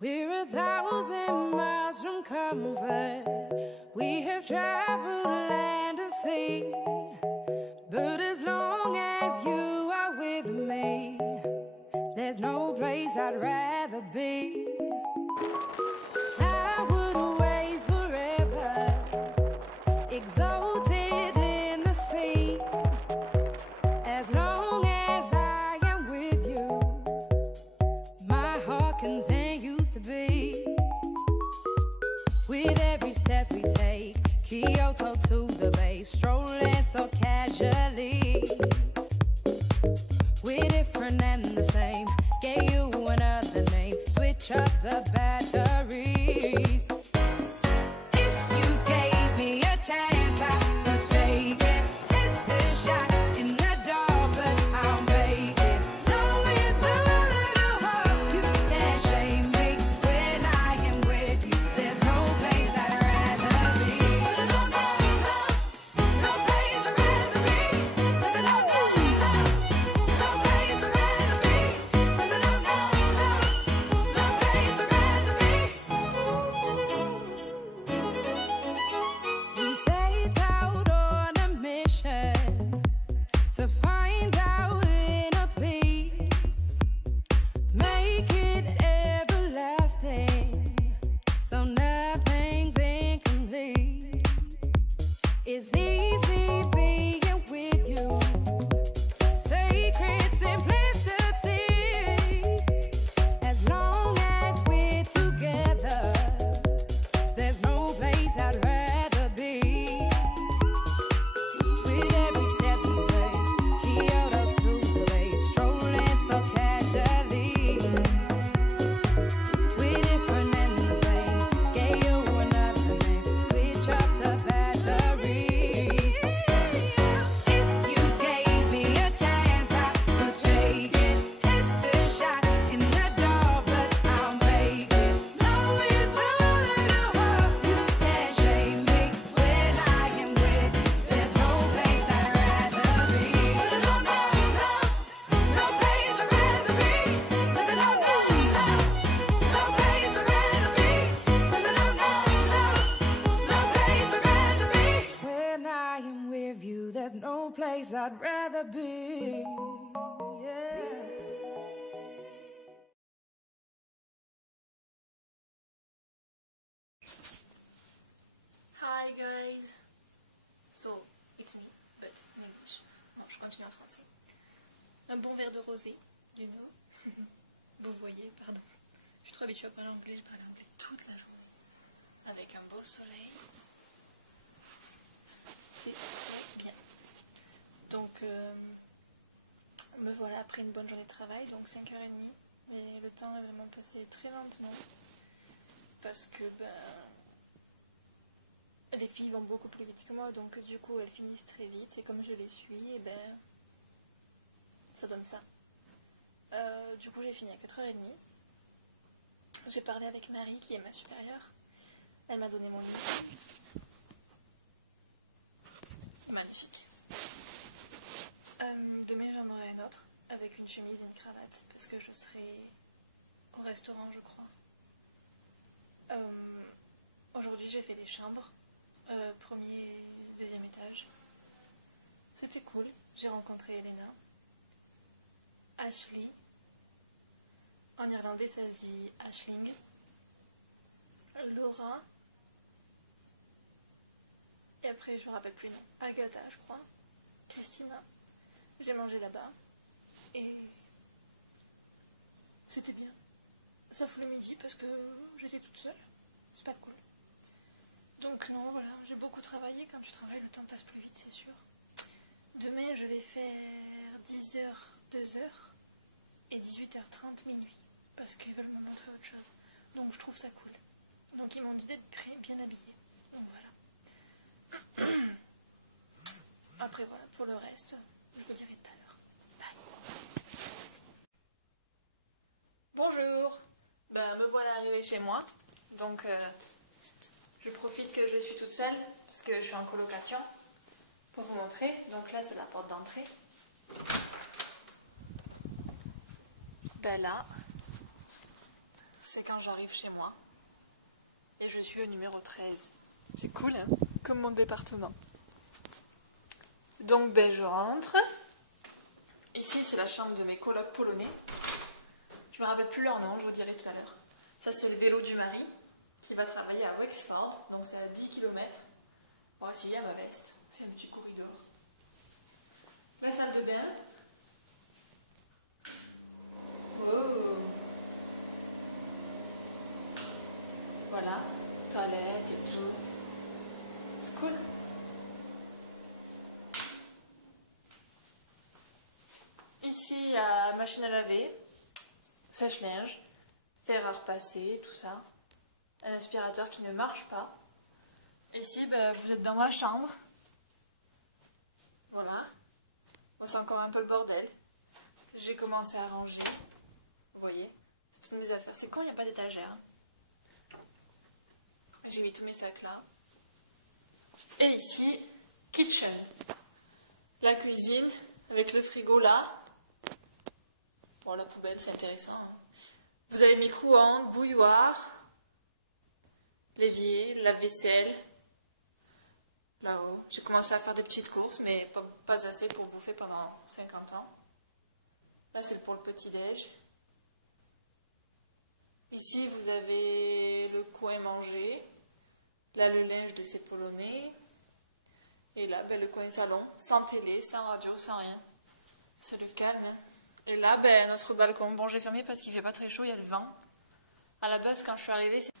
We're 1,000 miles from comfort. We have traveled land and sea. But as long as you are with me, there's no place I'd rather be. I would away forever, exalted in the sea. As long as I am with you, my heart continues to beat. With every step we take, Kyoto to the bay, strolling so casually. We're different and the same, gave you another name, switch up the batteries. If you gave me a chance, I would take it. It's a shot in the dark, but I'll make it. No, with a little hope, you can't shame me. When I am with you, there's no place I'd rather be. No, no, no, no place I'd rather be. No, no, no, no, no place I'd rather be. No, no, no, no, no place I'd rather be. We set out on a mission to find our inner peace, make it everlasting, so nothing's incomplete. It's easy being with you, sacred simplicity. As long as we're together, there's no place I'd rather be. With every step we take, Kyoto to the bay, strolling so casually. We're different and the same, gave you another name, switch up the batteries. If you gave me a chance, I would take it. It's a shot in the dark, but I'll make it. No, with a little hope, you can't shame me. When I am with you, there's no place I'd rather be. No, no, no, no place I'd rather be. No, no, no, no, no place I'd rather be. No, no, no, no, no place I'd rather be. When I am with you, there's no place I'd rather be. Yeah. Hi guys, so it's me, but in English. Non, je continue en français. Un bon verre de rosé, you know. Vous voyez, pardon. Je suis trop habituée à parler anglais, je parle anglais toute la journée. Avec un beau soleil. C'est très bien. Donc, me voilà après une bonne journée de travail, donc 5h30. Mais le temps est vraiment passé très lentement. Parce que, les filles vont beaucoup plus vite que moi, donc du coup elles finissent très vite, et comme je les suis, et ça donne ça. Du coup j'ai fini à 4h30. J'ai parlé avec Marie, qui est ma supérieure. Elle m'a donné mon livre. Magnifique. Demain j'en aurai un autre, avec une chemise et une cravate, parce que je serai au restaurant, je crois. Aujourd'hui j'ai fait des chambres. Premier, deuxième étage. C'était cool. J'ai rencontré Elena, Ashley. En irlandais, ça se dit Ashling. Laura. Et après, je me rappelle plus le nom. Agatha, je crois. Christina. J'ai mangé là-bas. Et c'était bien. Sauf le midi parce que j'étais toute seule. C'est pas cool. Donc non, voilà, j'ai beaucoup travaillé. Quand tu travailles, le temps passe plus vite, c'est sûr. Demain, je vais faire 10h, 2h et 18h30, minuit. Parce qu'ils veulent me montrer autre chose. Donc je trouve ça cool. Donc ils m'ont dit d'être bien habillée. Donc voilà. Après voilà, pour le reste, je vous dirai tout à l'heure. Bye. Bonjour. Me voilà arrivée chez moi. Donc je profite que je suis toute seule, parce que je suis en colocation, pour vous montrer. Donc là, c'est la porte d'entrée. Là, c'est quand j'arrive chez moi. Et je suis au numéro 13. C'est cool, hein, comme mon département. Donc, ben, je rentre. Ici, c'est la chambre de mes colocs polonais. Je me rappelle plus leur nom, je vous dirai tout à l'heure. Ça, c'est le vélo du mari, qui va travailler à Wexford, donc c'est à 10 km. Voici, il y a ma veste. C'est un petit corridor. La salle de bain. Wow. Voilà, toilette et tout. C'est cool. Ici, il y a machine à laver, sèche-linge, fer à repasser, tout ça. Un aspirateur qui ne marche pas. Ici, ben, vous êtes dans ma chambre. Voilà. Bon, c'est encore un peu le bordel. J'ai commencé à ranger. Vous voyez, c'est toutes mes affaires. C'est quand il n'y a pas d'étagère. J'ai mis tous mes sacs là. Et ici, kitchen. La cuisine, avec le frigo là. Bon, la poubelle, c'est intéressant. Vous avez micro-ondes, bouilloire, l'évier, la vaisselle. Là-haut. J'ai commencé à faire des petites courses, mais pas assez pour bouffer pendant 50 ans. Là, c'est pour le petit-déj. Ici, vous avez le coin manger. Là, le linge de ces Polonais. Et là, ben, le coin salon, sans télé, sans radio, sans rien. C'est le calme. Et là, ben, notre balcon. Bon, j'ai fermé parce qu'il fait pas très chaud, il y a le vent. À la base, quand je suis arrivée, c'est...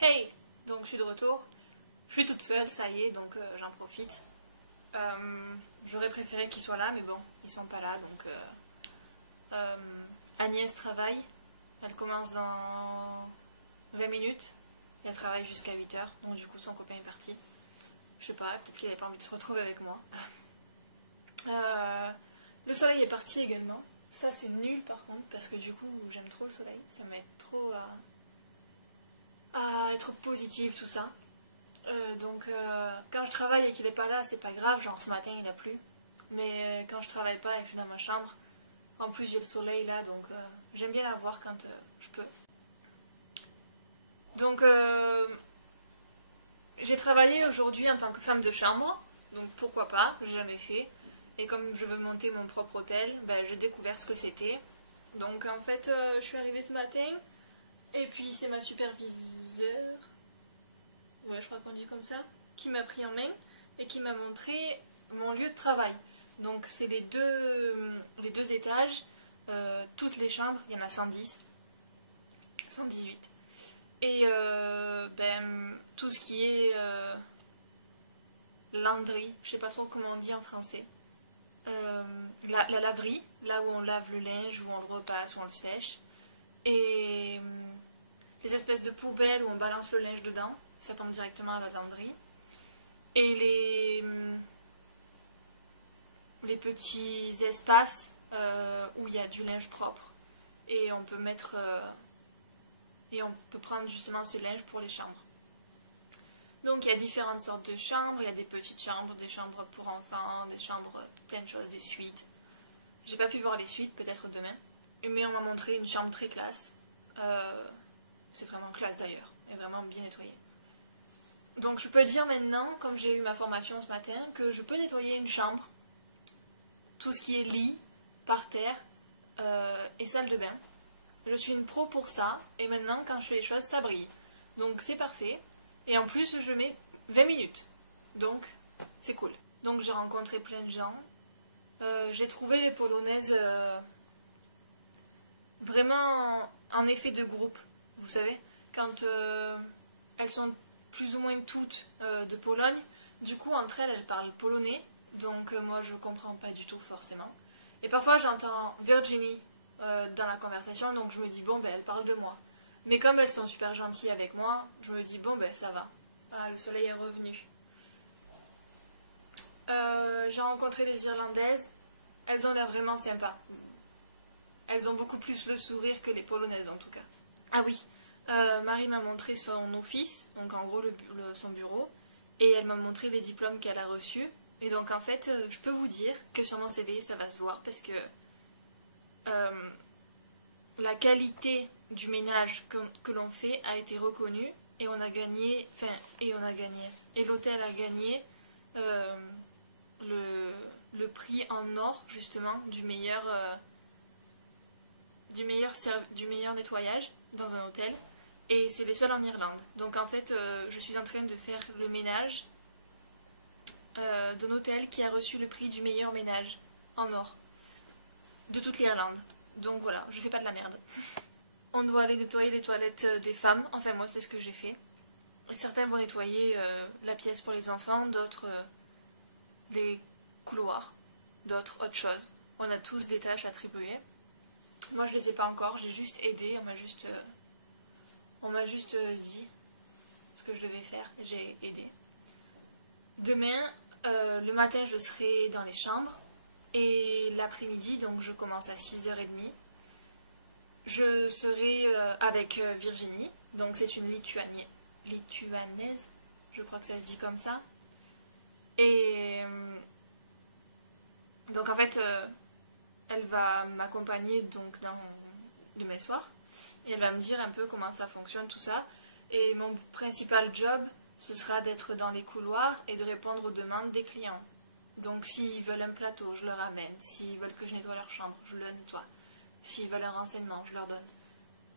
Hey! Donc, je suis de retour. Je suis toute seule, ça y est, donc j'en profite. J'aurais préféré qu'ils soient là, mais bon, ils sont pas là, donc... Agnès travaille. Elle commence dans 20 minutes. Elle travaille jusqu'à 8 h, donc du coup, son copain est parti. Je sais pas, peut-être qu'il n'avait pas envie de se retrouver avec moi. Le soleil est parti également. Ça, c'est nul par contre, parce que du coup, j'aime trop le soleil. Ça m'aide trop à être positive, tout ça. Quand je travaille et qu'il n'est pas là, c'est pas grave. Genre, ce matin, il n'a plu. Mais quand je travaille pas et que je suis dans ma chambre, en plus, j'ai le soleil là, donc j'aime bien la voir quand je peux. Donc, j'ai travaillé aujourd'hui en tant que femme de chambre, donc pourquoi pas, j'ai jamais fait. Et comme je veux monter mon propre hôtel, ben, j'ai découvert ce que c'était. Donc en fait, je suis arrivée ce matin, et puis c'est ma superviseure, ouais je crois qu'on dit comme ça, qui m'a pris en main et qui m'a montré mon lieu de travail. Donc c'est les deux étages, toutes les chambres, il y en a 110, 118. Et ben, tout ce qui est laverie, je sais pas trop comment on dit en français. La laverie, là où on lave le linge, où on le repasse, où on le sèche. Et les espèces de poubelles où on balance le linge dedans, ça tombe directement à la laverie. Et les petits espaces où il y a du linge propre. Et on peut mettre... et on peut prendre justement ce linge pour les chambres. Donc il y a différentes sortes de chambres, il y a des petites chambres, des chambres pour enfants, des chambres, plein de choses, des suites. J'ai pas pu voir les suites, peut-être demain. Mais on m'a montré une chambre très classe. C'est vraiment classe d'ailleurs, et vraiment bien nettoyée. Donc je peux dire maintenant, comme j'ai eu ma formation ce matin, que je peux nettoyer une chambre. Tout ce qui est lit, parterre et salle de bain. Je suis une pro pour ça, et maintenant quand je fais les choses, ça brille. Donc c'est parfait. Et en plus, je mets 20 minutes. Donc, c'est cool. Donc, j'ai rencontré plein de gens. J'ai trouvé les Polonaises vraiment en effet de groupe. Vous savez, quand elles sont plus ou moins toutes de Pologne, du coup, entre elles, elles parlent polonais. Donc, moi, je ne comprends pas du tout forcément. Et parfois, j'entends Virginie dans la conversation, donc je me dis, bon, ben, elle parle de moi. Mais comme elles sont super gentilles avec moi, je me dis, bon ben ça va. Ah, le soleil est revenu. J'ai rencontré des Irlandaises. Elles ont l'air vraiment sympas. Elles ont beaucoup plus le sourire que les Polonaises en tout cas. Ah oui, Marie m'a montré son office, donc en gros son bureau. Et elle m'a montré les diplômes qu'elle a reçus. Et donc en fait, je peux vous dire que sur mon CV, ça va se voir parce que... la qualité du ménage que l'on fait a été reconnue et on a gagné, et l'hôtel a gagné le prix en or justement du meilleur nettoyage dans un hôtel, et c'est les seuls en Irlande. Donc en fait je suis en train de faire le ménage d'un hôtel qui a reçu le prix du meilleur ménage en or de toute l'Irlande. Donc voilà, je fais pas de la merde. On doit aller nettoyer les toilettes des femmes, enfin moi c'est ce que j'ai fait. Certains vont nettoyer la pièce pour les enfants, d'autres les couloirs, d'autres autre chose. On a tous des tâches attribuées. Moi je les ai pas encore, j'ai juste aidé, on m'a juste dit ce que je devais faire et j'ai aidé. Demain, le matin je serai dans les chambres et l'après-midi, donc je commence à 6h30, je serai avec Virginie, donc c'est une lituanaise, je crois que ça se dit comme ça. Et donc en fait, elle va m'accompagner donc dans le messoir et elle va me dire un peu comment ça fonctionne tout ça. Et mon principal job, ce sera d'être dans les couloirs et de répondre aux demandes des clients. Donc s'ils veulent un plateau, je leur amène. S'ils veulent que je nettoie leur chambre, je le nettoie. S'ils veulent un renseignement, je leur donne.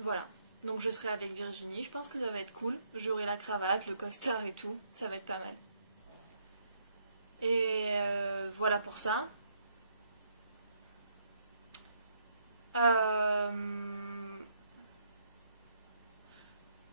Voilà. Donc je serai avec Virginie, je pense que ça va être cool. J'aurai la cravate, le costard et tout, ça va être pas mal. Et voilà pour ça.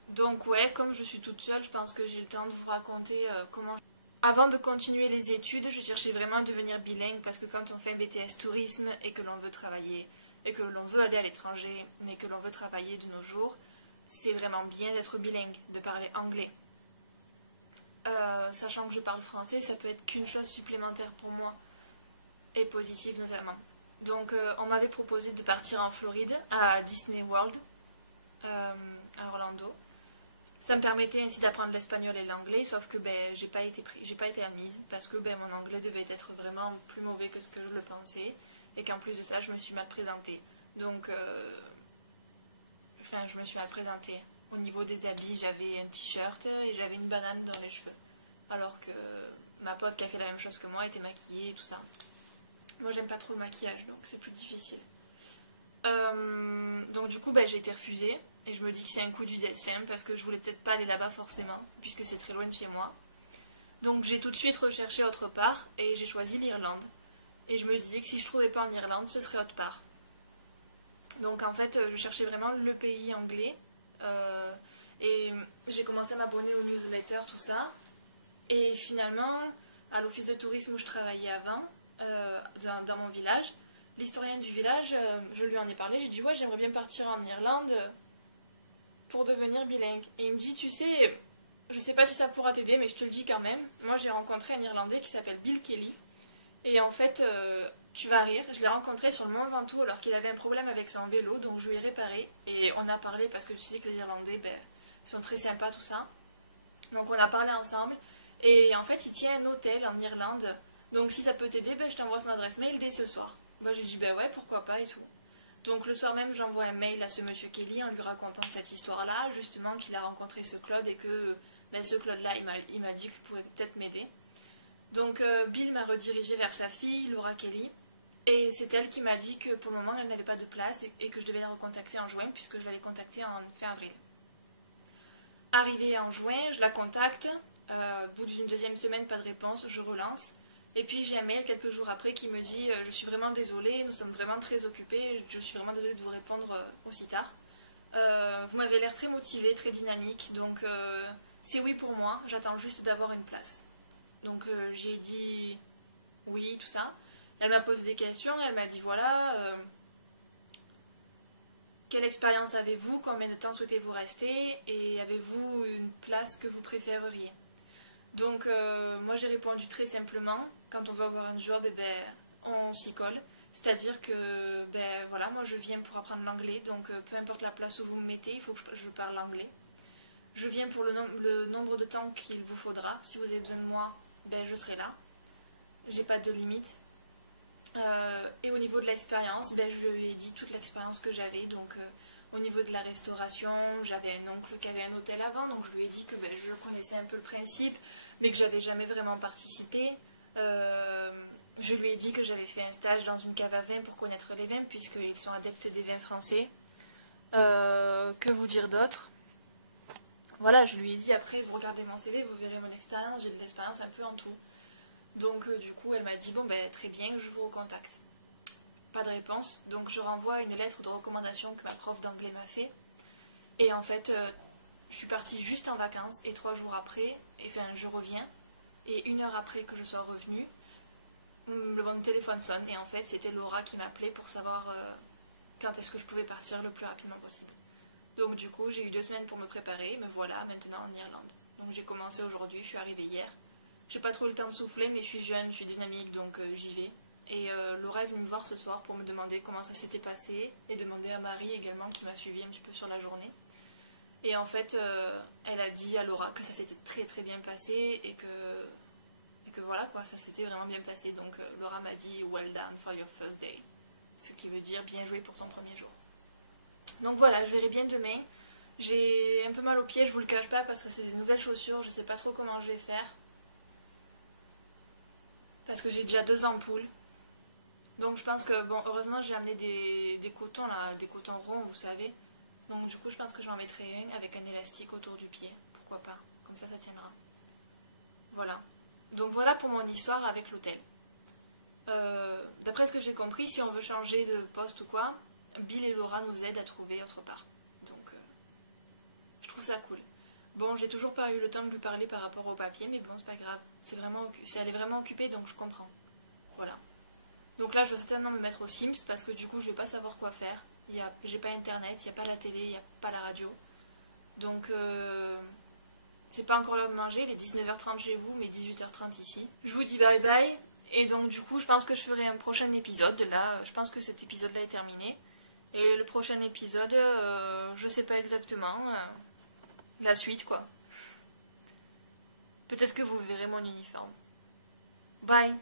Donc ouais, comme je suis toute seule, je pense que j'ai le temps de vous raconter comment... Avant de continuer les études, je cherchais vraiment à devenir bilingue parce que quand on fait BTS tourisme et que l'on veut travailler, et que l'on veut aller à l'étranger, mais que l'on veut travailler de nos jours, c'est vraiment bien d'être bilingue, de parler anglais. Sachant que je parle français, ça peut être qu'une chose supplémentaire pour moi, et positive notamment. Donc on m'avait proposé de partir en Floride, à Disney World, à Orlando. Ça me permettait ainsi d'apprendre l'espagnol et l'anglais, sauf que j'ai pas été admise parce que mon anglais devait être vraiment plus mauvais que ce que je le pensais et qu'en plus de ça, je me suis mal présentée. Donc, je me suis mal présentée. Au niveau des habits, j'avais un t-shirt et j'avais une banane dans les cheveux. Alors que ma pote qui a fait la même chose que moi était maquillée et tout ça. Moi, j'aime pas trop le maquillage, donc c'est plus difficile. Donc du coup j'ai été refusée et je me dis que c'est un coup du destin parce que je voulais peut-être pas aller là-bas forcément puisque c'est très loin de chez moi. Donc j'ai tout de suite recherché autre part et j'ai choisi l'Irlande. Et je me disais que si je trouvais pas en Irlande, ce serait autre part. Donc en fait je cherchais vraiment le pays anglais et j'ai commencé à m'abonner aux newsletters, tout ça. Et finalement à l'office de tourisme où je travaillais avant, dans mon village, l'historien du village, je lui en ai parlé, j'ai dit ouais j'aimerais bien partir en Irlande pour devenir bilingue. Et il me dit tu sais, je sais pas si ça pourra t'aider mais je te le dis quand même, moi j'ai rencontré un Irlandais qui s'appelle Bill Kelly. Et en fait, tu vas rire, je l'ai rencontré sur le Mont Ventoux alors qu'il avait un problème avec son vélo, donc je lui ai réparé. Et on a parlé parce que tu sais que les Irlandais sont très sympas tout ça. Donc on a parlé ensemble. Et en fait il tient un hôtel en Irlande, donc si ça peut t'aider, je t'envoie son adresse mail dès ce soir. J'ai dit ouais pourquoi pas et tout. Donc le soir même j'envoie un mail à ce monsieur Kelly en lui racontant cette histoire là, justement qu'il a rencontré ce Claude et que ce Claude là il m'a dit qu'il pouvait peut-être m'aider. Donc Bill m'a redirigé vers sa fille Laura Kelly et c'est elle qui m'a dit que pour le moment elle n'avait pas de place et que je devais la recontacter en juin puisque je l'avais contactée en fin avril. Arrivée en juin, je la contacte, au bout d'une deuxième semaine pas de réponse, je relance. Et puis j'ai un mail quelques jours après qui me dit « Je suis vraiment désolée, nous sommes vraiment très occupés, je suis vraiment désolée de vous répondre aussi tard. Vous m'avez l'air très motivée, très dynamique, donc c'est oui pour moi, j'attends juste d'avoir une place. » Donc j'ai dit oui, tout ça. Elle m'a posé des questions, elle m'a dit « Voilà, quelle expérience avez-vous, combien de temps souhaitez-vous rester et avez-vous une place que vous préféreriez ?» Donc moi j'ai répondu très simplement, quand on veut avoir un job, on s'y colle. C'est-à-dire que voilà, moi je viens pour apprendre l'anglais, donc peu importe la place où vous me mettez, il faut que je parle l'anglais. Je viens pour le nombre de temps qu'il vous faudra. Si vous avez besoin de moi, je serai là. J'ai pas de limite. Et au niveau de l'expérience, ben, je lui ai dit toute l'expérience que j'avais. Donc au niveau de la restauration, j'avais un oncle qui avait un hôtel avant, donc je lui ai dit que ben, je connaissais un peu le principe, mais que j'avais jamais vraiment participé. Je lui ai dit que j'avais fait un stage dans une cave à vin pour connaître les vins, puisqu'ils sont adeptes des vins français. Que vous dire d'autre? Voilà, je lui ai dit après, vous regardez mon CV, vous verrez mon expérience, j'ai de l'expérience un peu en tout. Donc du coup, elle m'a dit, bon ben très bien, je vous recontacte. Pas de réponse, donc je renvoie une lettre de recommandation que ma prof d'anglais m'a fait. Et en fait, je suis partie juste en vacances, et 3 jours après, enfin je reviens, et 1 heure après que je sois revenue, mon téléphone sonne, et en fait c'était Laura qui m'appelait pour savoir quand est-ce que je pouvais partir le plus rapidement possible. Donc du coup, j'ai eu 2 semaines pour me préparer, me voilà maintenant en Irlande. Donc j'ai commencé aujourd'hui, je suis arrivée hier. J'ai pas trop le temps de souffler, mais je suis jeune, je suis dynamique, donc j'y vais. Et Laura est venue me voir ce soir pour me demander comment ça s'était passé, et demander à Marie également qui m'a suivi un petit peu sur la journée. Et en fait, elle a dit à Laura que ça s'était très très bien passé, et que voilà quoi, ça s'était vraiment bien passé. Donc Laura m'a dit « well done for your first day », ce qui veut dire « bien joué pour ton premier jour ». Donc voilà, je verrai bien demain. J'ai un peu mal aux pieds, je vous le cache pas, parce que c'est des nouvelles chaussures, je sais pas trop comment je vais faire. Parce que j'ai déjà 2 ampoules. Donc je pense que, bon, heureusement j'ai amené des cotons là, des cotons ronds, vous savez. Donc du coup je pense que j'en mettrai un avec un élastique autour du pied, pourquoi pas, comme ça tiendra. Voilà. Donc voilà pour mon histoire avec l'hôtel. D'après ce que j'ai compris, si on veut changer de poste ou quoi, Bill et Laura nous aident à trouver autre part. Donc je trouve ça cool. Bon, j'ai toujours pas eu le temps de lui parler par rapport au papier, mais bon, c'est pas grave. Elle est vraiment occupée, donc je comprends. Voilà. Donc là, je vais certainement me mettre aux Sims, parce que du coup, je vais pas savoir quoi faire. J'ai pas internet, il n'y a pas la télé, il n'y a pas la radio. Donc, c'est pas encore l'heure de manger, il est 19h30 chez vous, mais 18h30 ici. Je vous dis bye bye, et donc du coup, je pense que je ferai un prochain épisode. Là, je pense que cet épisode-là est terminé. Et le prochain épisode, je sais pas exactement. La suite, quoi. Peut-être que vous verrez mon uniforme. Bye!